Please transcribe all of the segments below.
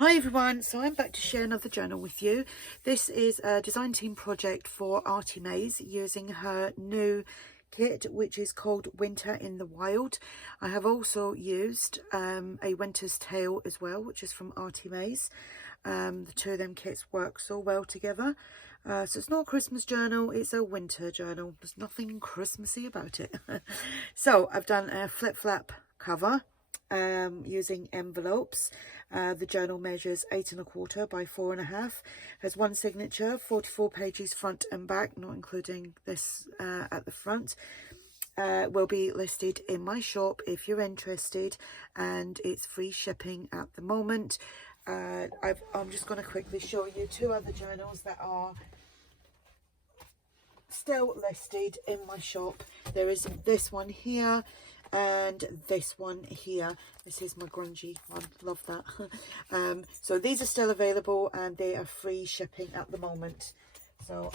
Hi everyone, so I'm back to share another journal with you. This is a design team project for ARTYmaze using her new kit, which is called Winter in the Wild. I have also used a Winter's Tale as well, which is from ARTYmaze. The two of them kits work so well together. So it's not a Christmas journal, it's a winter journal. There's nothing Christmassy about it. So I've done a flip-flap cover using envelopes. The journal measures 8 1/4 by 4 1/2, has one signature, 44 pages front and back, not including this at the front. Will be listed in my shop if you're interested, and it's free shipping at the moment. I'm just going to quickly show you two other journals that are still listed in my shop. There is this one here and this one here. This is my grungy one, love that. So these are still available and they are free shipping at the moment. So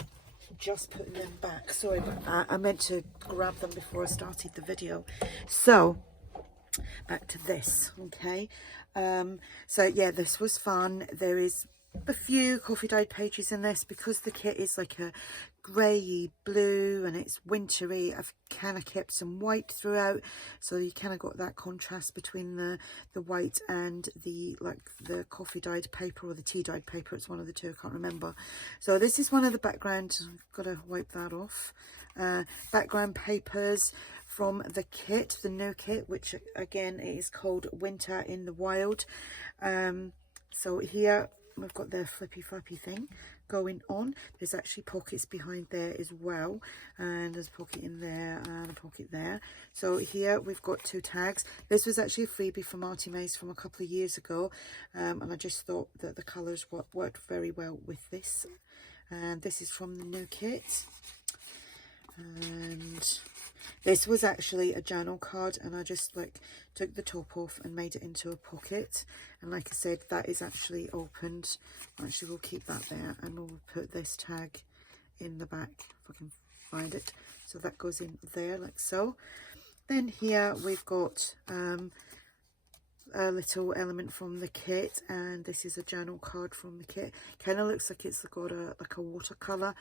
just putting them back. Sorry about that, I meant to grab them before I started the video. So back to this, okay. So yeah, this was fun. There is a few coffee dyed pages in this because the kit is like a grey blue and it's wintry. I've kind of kept some white throughout, so you kind of got that contrast between the white and the coffee dyed paper or the tea dyed paper. It's one of the two, I can't remember. So this is one of the background, I've got to wipe that off, background papers from the kit, the new kit, which again is called Winter in the Wild. So here we've got the flippy flappy thing going on. There's actually pockets behind there as well, and there's a pocket in there and a pocket there. So here we've got two tags. This was actually a freebie from ARTYmaze from a couple of years ago, and I just thought that the colours worked very well with this. And this is from the new kit. And this was actually a journal card, and I just took the top off and made it into a pocket. And like I said, that is actually opened. Actually, we'll keep that there and we'll put this tag in the back if I can find it. So that goes in there like so. Then here we've got a little element from the kit, and this is a journal card from the kit. Kind of looks like it's got a watercolor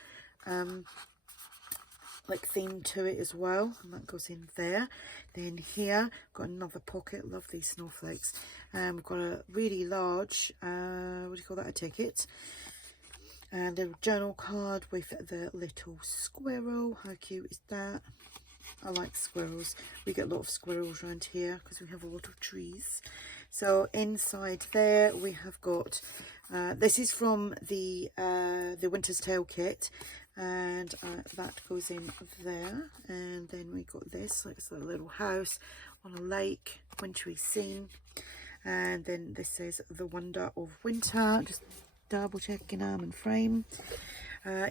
theme to it as well, and that goes in there. Then here got another pocket. Love these snowflakes. We've got a really large what do you call that, a ticket, and a journal card with the little squirrel. How cute is that? I like squirrels. We get a lot of squirrels around here because we have a lot of trees. So inside there we have got this is from the Winter's Tale kit, and that goes in there. And then we got this, it's a little house on a lake, wintry scene. And then this says The Wonder of Winter, just double checking arm and frame.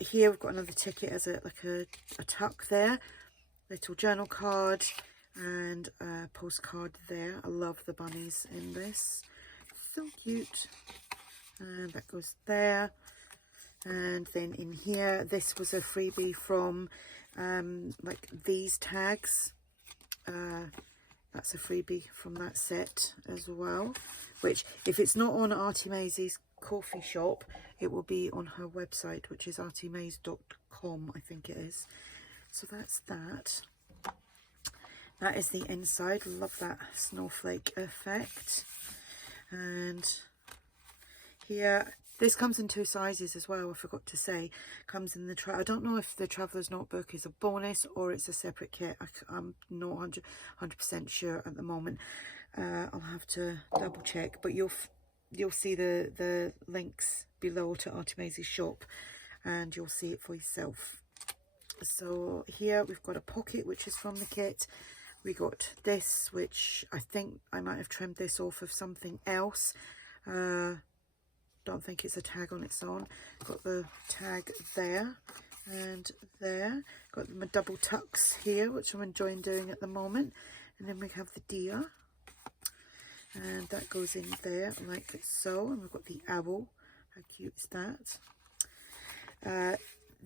Here we've got another ticket as a tuck there, little journal card and a postcard there. I love the bunnies in this, so cute. And that goes there. And then in here, this was a freebie from these tags. That's a freebie from that set as well, which if it's not on ARTYmaze's coffee shop, it will be on her website, which is artymaze.com, I think it is. So that's that. That is the inside. Love that snowflake effect. And here, this comes in two sizes as well, I forgot to say. Comes in the I don't know if the Traveller's Notebook is a bonus or it's a separate kit. I'm not 100% sure at the moment. I'll have to double check, but you'll see the links below to ARTYmaze's shop, and you'll see it for yourself. So here we've got a pocket, which is from the kit. We got this, which I think I might have trimmed this off of something else. Don't think it's a tag on its own. Got the tag there and there. Got my double tucks here, which I'm enjoying doing at the moment. And then we have the deer, and that goes in there like so. And we've got the owl. How cute is that?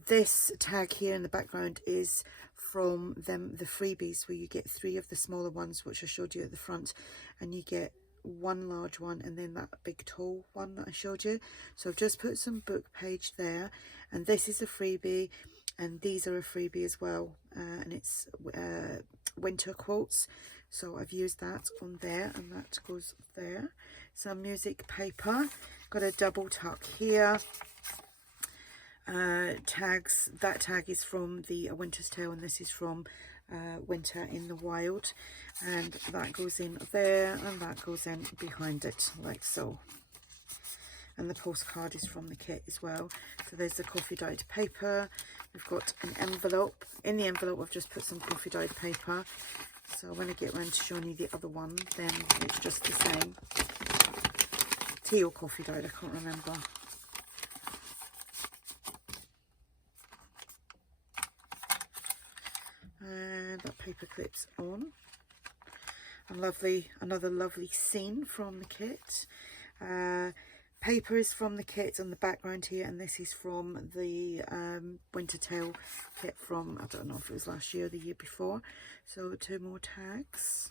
This tag here in the background is from the freebies, where you get 3 of the smaller ones, which I showed you at the front, and you get one large one and then that big tall one that I showed you. So I've just put some book page there, and this is a freebie, and these are a freebie as well, and it's winter quotes, so I've used that on there, and that goes there. Some music paper, got a double tuck here. Tags, that tag is from the Winter's Tale, and this is from Winter in the Wild, and that goes in there and that goes in behind it like so. And the postcard is from the kit as well. So there's the coffee dyed paper. We've got an envelope. In the envelope I've just put some coffee dyed paper, so when I get around to showing you the other one, then it's just the same. Tea or coffee dyed, I can't remember. And that paper clips on. And another lovely scene from the kit. Paper is from the kit on the background here, and this is from the Winter Tale kit from, I don't know if it was last year or the year before. So 2 more tags.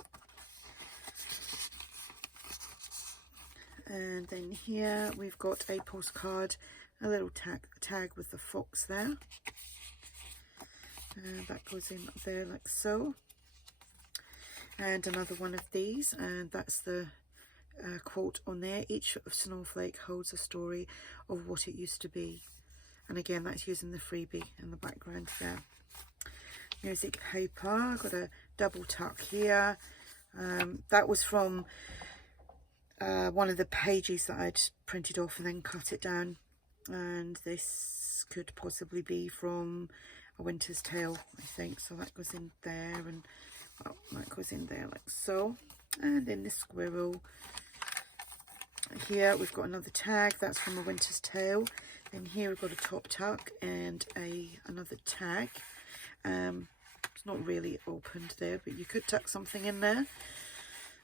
And then here we've got a postcard, a little tag with the fox there. And that goes in there like so. And another one of these, and that's the quote on there. Each snowflake holds a story of what it used to be. And again, that's using the freebie in the background there. Music paper, got a double tuck here. That was from one of the pages that I'd printed off and then cut it down. And this could possibly be from A Winter's Tale, I think. So that goes in there, and well, that goes in there like so. And then the squirrel. Here we've got another tag, that's from A Winter's Tale. Then here we've got a top tuck and another tag. It's not really opened there, but you could tuck something in there.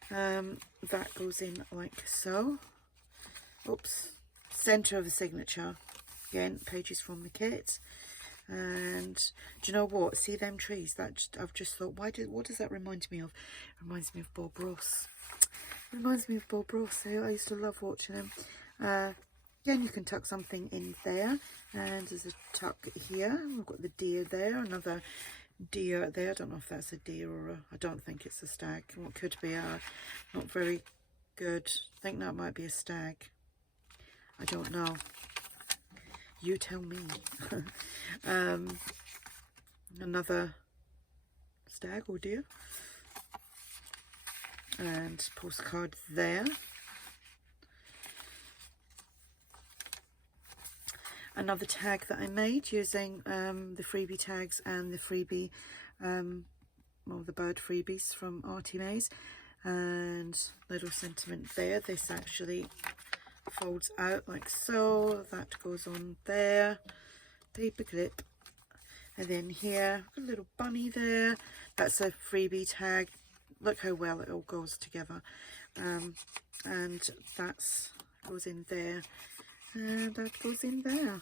That goes in like so. Oops. Centre of the signature. Again, pages from the kit. And do you know what? See them trees? That I've just thought, what does that remind me of? It reminds me of Bob Ross. It reminds me of Bob Ross. I used to love watching him. Again, you can tuck something in there, and there's a tuck here. We've got the deer there, another deer there. I don't know if that's a deer or I don't think it's a stag. What could be not very good. I think that might be a stag. I don't know. You tell me. Another stag or deer. And postcard there. Another tag that I made using the freebie tags and the freebie, well, the bird freebies from ARTYmaze. And little sentiment there. This actually folds out like so. That goes on there. Paper clip. And then here, a little bunny there. That's a freebie tag. Look how well it all goes together. And that goes in there. And that goes in there.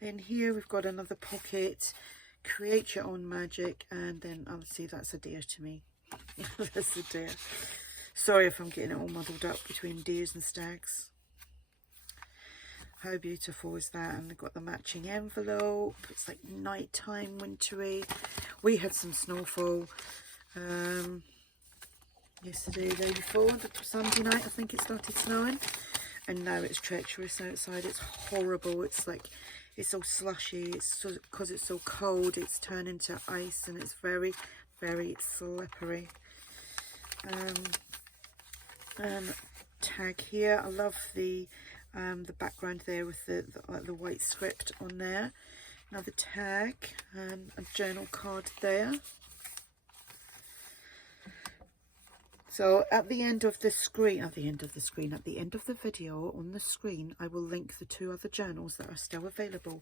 Then here we've got another pocket. Create your own magic. And then I'll see, that's a deer to me. That's a deer. Sorry if I'm getting it all muddled up between deers and stags. How beautiful is that? And they've got the matching envelope. It's like nighttime, wintry. We had some snowfall yesterday, the day before, Sunday night. I think it started snowing, and now it's treacherous outside. It's horrible. It's like, it's all slushy. It's because it's so cold. It's turned into ice, and it's very, very slippery. Tag here. I love the background there with the white script on there. Another tag and a journal card there. So at the end of the video on the screen, I will link the 2 other journals that are still available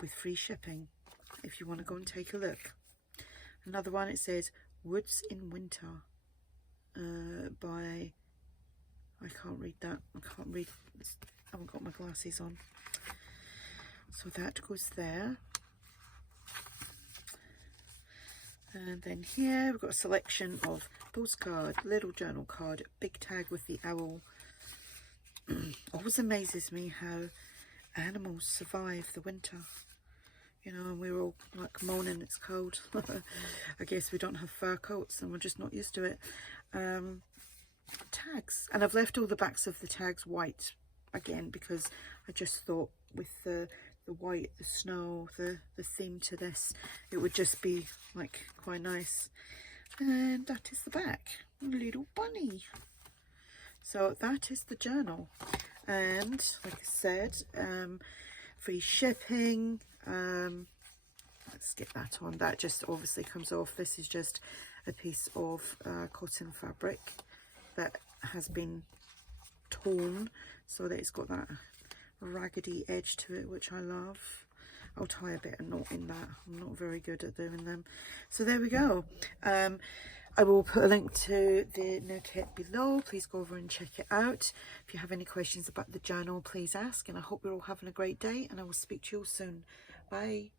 with free shipping if you want to go and take a look. Another one, it says Woods in Winter by, I can't read that. I haven't got my glasses on. So that goes there. And then here we've got a selection of postcard, little journal card, big tag with the owl. Always amazes me how animals survive the winter. You know, and we're all like moaning it's cold. I guess we don't have fur coats and we're just not used to it. Tags. And I've left all the backs of the tags white again because I just thought with the white, the snow, the theme to this, it would just be like quite nice. And that is the back. Little bunny. So that is the journal. And like I said, free shipping. Let's get that on. That just obviously comes off. This is just a piece of cotton fabric that has been torn so that it's got that raggedy edge to it, which I love. I'll tie a bit of knot in that. I'm not very good at doing them. So there we go. I will put a link to the no kit below. Please go over and check it out. If you have any questions about the journal, please ask. And I hope you're all having a great day, and I will speak to you all soon. Bye.